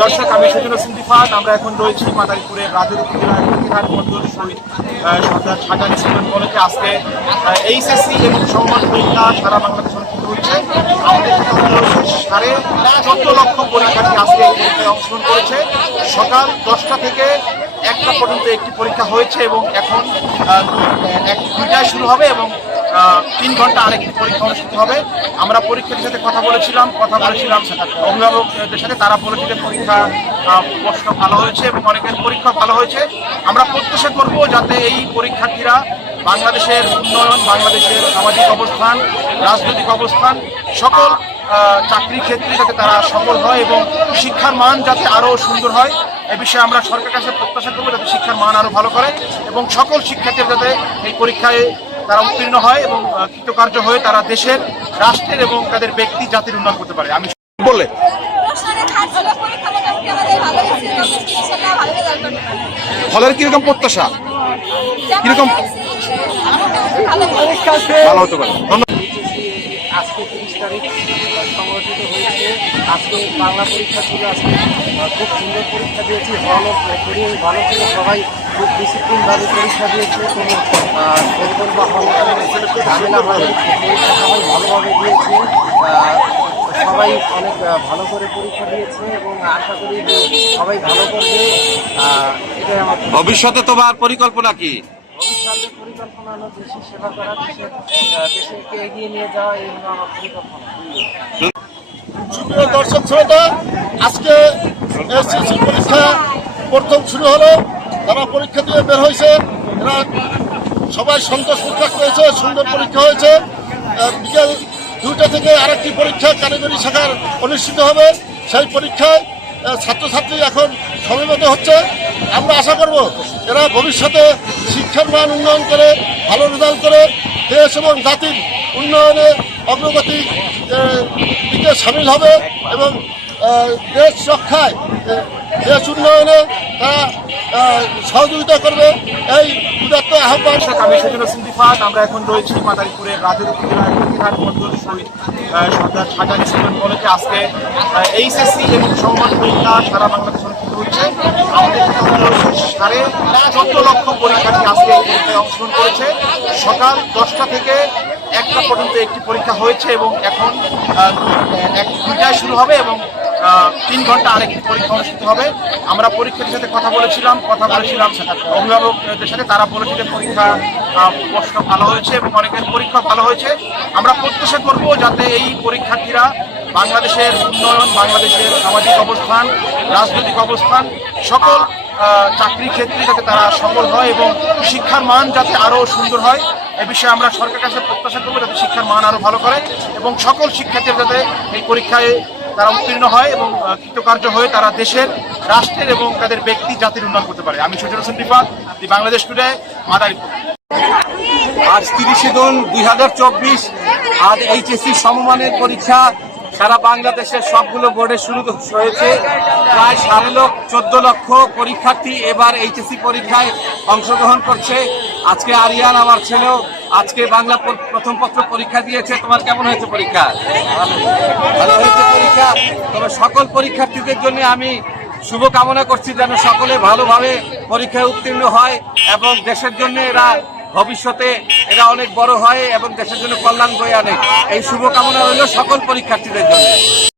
দর্শক, আমি সুজন হোসেন রিফাত আমরা এখন রয়েছি মাদারীপুরের রাজুর উপজেলার প্রতিহার মন্ডল শহীদ সর্দার শাহজাহান স্কুল কলেজে। আজকে এইচএসসি এবং সংবাদ সারা বাংলাদেশ অনুষ্ঠিত হচ্ছে। সাড়ে চোদ্দ লক্ষ পরীক্ষার্থী আজকে এই পরীক্ষায় অংশগ্রহণ করেছে। সকাল দশটা থেকে একটা পর্যন্ত একটি পরীক্ষা হয়েছে এবং এখন দুইটায় শুরু হবে এবং তিন ঘণ্টা আরেকটি পরীক্ষা অনুষ্ঠিত হবে। আমরা পরীক্ষার সাথে কথা বলেছিলাম কথা বলেছিলাম অভিভাবকদের সাথে, তারা বলেছে যে পরীক্ষা প্রশ্ন ভালো হয়েছে এবং অনেকের পরীক্ষা ভালো হয়েছে। আমরা প্রত্যাশা করব যাতে এই পরীক্ষার্থীরা বাংলাদেশের উন্নয়ন, বাংলাদেশের সামাজিক অবস্থান, রাজনৈতিক অবস্থান, সকল আহ, চাকরির ক্ষেত্রে যাতে তারা সফল হয় এবং শিক্ষার মান যাতে আরও সুন্দর হয় এ বিষয়ে আমরা সরকারের কাছে প্রত্যাশা করব যাতে শিক্ষার মান আরও ভালো করে এবং সকল শিক্ষার্থীরা যাতে এই পরীক্ষায় তারা উত্তীর্ণ হয় এবং কৃতকার্য হয়ে তারা দেশের রাষ্ট্রের এবং তাদের ব্যক্তি জাতির উন্নয়ন করতে পারে। আমি বললে? ফলের কীরকম প্রত্যাশা? কীরকম? ভালো হতে পারে। ধন্যবাদ। আজকে তিরিশ তারিখ। আজকে বাংলা পরীক্ষা ছিল আজকে খুব সুন্দর পরীক্ষা দিয়েছি হল পড়িয়ে ভালো ছিল সবাই খুব ডিসিপ্লিনভাবে পরীক্ষা দিয়েছে কোনো দুর্বল বা হল ঝামেলা হয়নি। পরীক্ষা সবাই ভালোভাবে দিয়েছে সবাই অনেক ভালো করে পরীক্ষা দিয়েছে এবং আশা করি যে সবাই ভালো করবে এটাই আমার ভবিষ্যতে তোমার পরিকল্পনা কি? ভবিষ্যতের পরিকল্পনা হলো দেশের সেবা করা দেশের দেশকে এগিয়ে নিয়ে যাওয়া এই আমার পরিকল্পনা। সুপ্রিয় দর্শক শ্রোতা, আজকে এসএসসি পরীক্ষা প্রথম শুরু হলো। তারা পরীক্ষা দিয়ে বের হয়েছে। এরা সবাই সন্তোষ প্রকাশ করেছে সুন্দর পরীক্ষা হয়েছে। বিকেল দুইটা থেকে আরেকটি পরীক্ষা কারিগরি শাখার অনুষ্ঠিত হবে। সেই পরীক্ষায় ছাত্রছাত্রী এখন সমবেত হচ্ছে। আমরা আশা করব এরা ভবিষ্যতে শিক্ষার মান উন্নয়ন করে, ভালো রেজাল্ট করে দেশ এবং জাতির উন্নয়নে অগ্রগতি দিকে সামিল হবে এবং দেশ রক্ষায় দেশ উন্নয়নে তারা সহযোগিতা করবে। এই উদাত্ত আহ্বান। আমরা এখন রয়েছি মাদারীপুরের রাজুর সর্দার শাহজাহান স্কুল কলেজে। আজকে এইচএসসি এবং পরীক্ষা সারা বাংলাদেশ অনুষ্ঠিত হচ্ছে। আমাদের সাড়ে চোদ্দ লক্ষ পরীক্ষার্থী আজকে অংশগ্রহণ করেছে। সকাল দশটা থেকে একটা পর্যন্ত একটি পরীক্ষা হয়েছে এবং এখন এক শুরু হবে এবং তিন ঘণ্টা আরেকটি পরীক্ষা অনুষ্ঠিত হবে। আমরা পরীক্ষার সাথে কথা বলেছিলাম কথা বলেছিলাম অভিভাবকদের সাথে, তারা বলেছে যে পরীক্ষা প্রশ্ন ভালো হয়েছে এবং অনেকের পরীক্ষা ভালো হয়েছে। আমরা প্রত্যাশা করব যাতে এই পরীক্ষার্থীরা বাংলাদেশের উন্নয়ন, বাংলাদেশের সামাজিক অবস্থান, রাজনৈতিক অবস্থান, সকল আহ, চাকরির ক্ষেত্রে যাতে তারা সফল হয় এবং শিক্ষার মান যাতে আরও সুন্দর হয় এ বিষয়ে আমরা সরকারের কাছে প্রত্যাশা করব যাতে শিক্ষার মান আরও ভালো করে এবং সকল শিক্ষার্থীরা যাতে এই পরীক্ষায় তারা উত্তীর্ণ হয় এবং কৃতকার্য হয়ে তারা দেশের রাষ্ট্রের এবং তাদের ব্যক্তি জাতির উন্নয়ন করতে পারে। আমি সুজন হোসেন রিফাত দি বাংলাদেশ টুডে মাদারীপুর। আজ তিরিশে জুন দুই হাজার চব্বিশ আজ এইচএসসি সমমানের পরীক্ষা সারা বাংলাদেশের সবগুলো বোর্ডে শুরু হয়েছে। প্রায় সাড়ে লোক চোদ্দ লক্ষ পরীক্ষার্থী এবার এইচএসসি পরীক্ষায় অংশগ্রহণ করছে। আজকে আরিয়ান, আমার ছেলেও আজকে বাংলা প্রথম পত্র পরীক্ষা দিয়েছে। তোমার কেমন হয়েছে পরীক্ষা? ভালো হয়েছে পরীক্ষা? তবে সকল পরীক্ষার্থীদের জন্য আমি শুভকামনা করছি যেন সকলে ভালোভাবে পরীক্ষায় উত্তীর্ণ হয় এবং দেশের জন্য এরা ভবিষ্যতে এরা অনেক বড় হয় এবং দেশের জন্য কল্যাণ বয়ে আনে। এই শুভকামনা রইল সকল পরীক্ষার্থীদের জন্য।